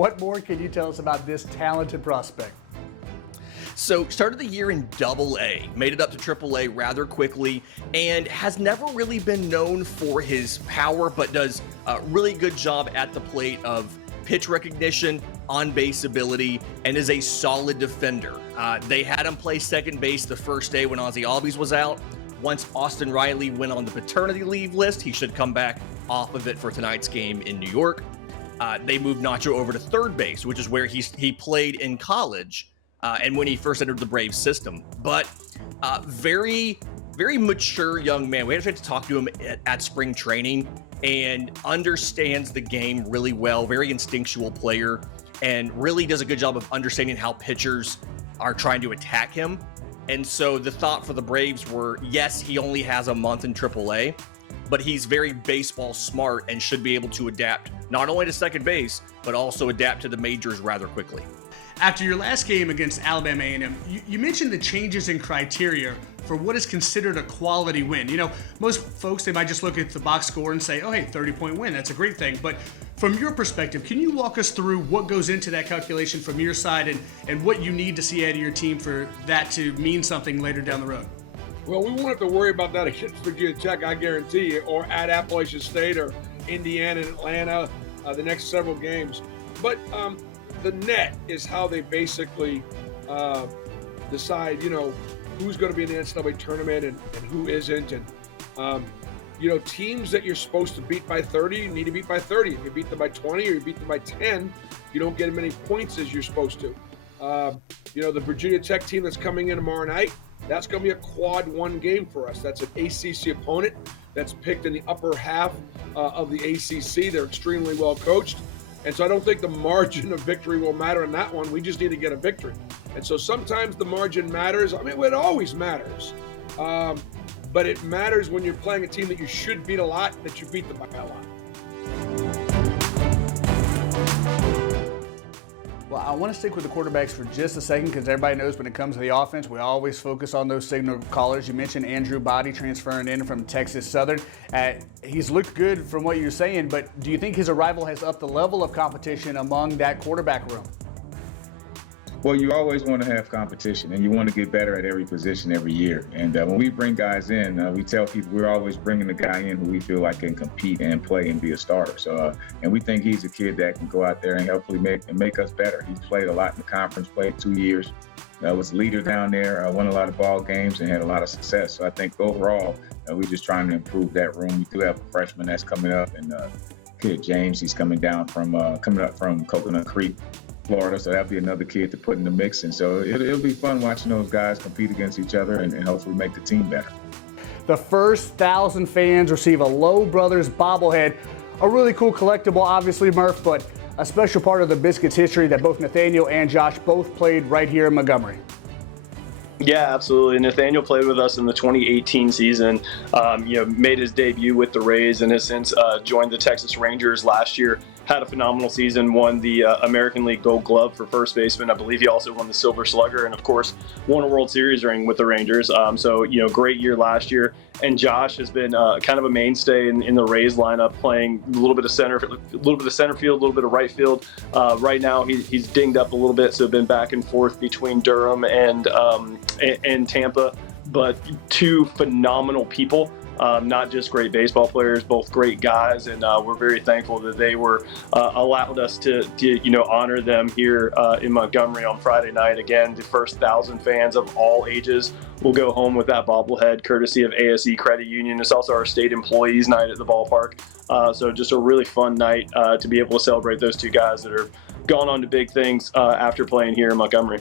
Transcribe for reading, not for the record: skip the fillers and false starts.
what more can you tell us about this talented prospect? So started the year in Double-A, made it up to Triple-A rather quickly, and has never really been known for his power, but does a really good job at the plate of pitch recognition, on-base ability, and is a solid defender. They had him play second base the first day when Ozzie Albies was out. Once Austin Riley went on the paternity leave list, he should come back off of it for tonight's game in New York. They moved Nacho over to third base, which is where he played in college and when he first entered the Braves system. But very, very mature young man. We had a chance to talk to him at spring training, and understands the game really well. Very instinctual player, and really does a good job of understanding how pitchers are trying to attack him. And so the thought for the Braves were, yes, he only has a month in AAA, but he's very baseball smart and should be able to adapt not only to second base, but also adapt to the majors rather quickly. After your last game against Alabama A&M, you mentioned the changes in criteria for what is considered a quality win. You know, most folks, they might just look at the box score and say, oh, hey, 30-point win, that's a great thing. But from your perspective, can you walk us through what goes into that calculation from your side and what you need to see out of your team for that to mean something later down the road? Well, we won't have to worry about that against Virginia Tech, I guarantee you, or at Appalachian State or Indiana and Atlanta the next several games. But the net is how they basically decide, who's going to be in the NCAA tournament and who isn't. And, teams that you're supposed to beat by 30, you need to beat by 30. If you beat them by 20 or you beat them by 10, you don't get as many points as you're supposed to. The Virginia Tech team that's coming in tomorrow night, that's going to be a quad one game for us. That's an ACC opponent that's picked in the upper half of the ACC. They're extremely well coached. And so I don't think the margin of victory will matter in that one. We just need to get a victory. And so sometimes the margin matters. I mean, it always matters. But it matters when you're playing a team that you should beat a lot, that you beat them by a lot. Well, I want to stick with the quarterbacks for just a second because everybody knows when it comes to the offense, we always focus on those signal callers. You mentioned Andrew Body transferring in from Texas Southern. He's looked good from what you're saying, but do you think his arrival has upped the level of competition among that quarterback room? Well, you always want to have competition, and you want to get better at every position every year. And when we bring guys in, we tell people we're always bringing the guy in who we feel like can compete and play and be a starter. So, and we think he's a kid that can go out there and hopefully make us better. He's played a lot in the conference, played 2 years, was a leader down there, won a lot of ball games, and had a lot of success. So I think overall, we're just trying to improve that room. We do have a freshman that's coming up, and kid James, he's coming up from Coconut Creek, Florida, so that'll be another kid to put in the mix. And so it'll be fun watching those guys compete against each other and hopefully make the team better. The first 1,000 fans receive a Lowe Brothers bobblehead. A really cool collectible, obviously, Murph, but a special part of the Biscuits history that both Nathaniel and Josh both played right here in Montgomery. Yeah, absolutely. Nathaniel played with us in the 2018 season, made his debut with the Rays and has since joined the Texas Rangers last year. Had a phenomenal season, won the American League Gold Glove for first baseman. I believe he also won the Silver Slugger and, of course, won a World Series ring with the Rangers. Great year last year. And Josh has been kind of a mainstay in the Rays lineup, playing a little bit of center field, a little bit of right field. Right now, he's dinged up a little bit, so been back and forth between Durham and Tampa. But two phenomenal people. Not just great baseball players, both great guys, and we're very thankful that they were allowed us to honor them here in Montgomery on Friday night. Again, the first 1,000 fans of all ages will go home with that bobblehead, courtesy of ASE Credit Union. It's also our state employees' night at the ballpark. So just a really fun night to be able to celebrate those two guys that are gone on to big things after playing here in Montgomery.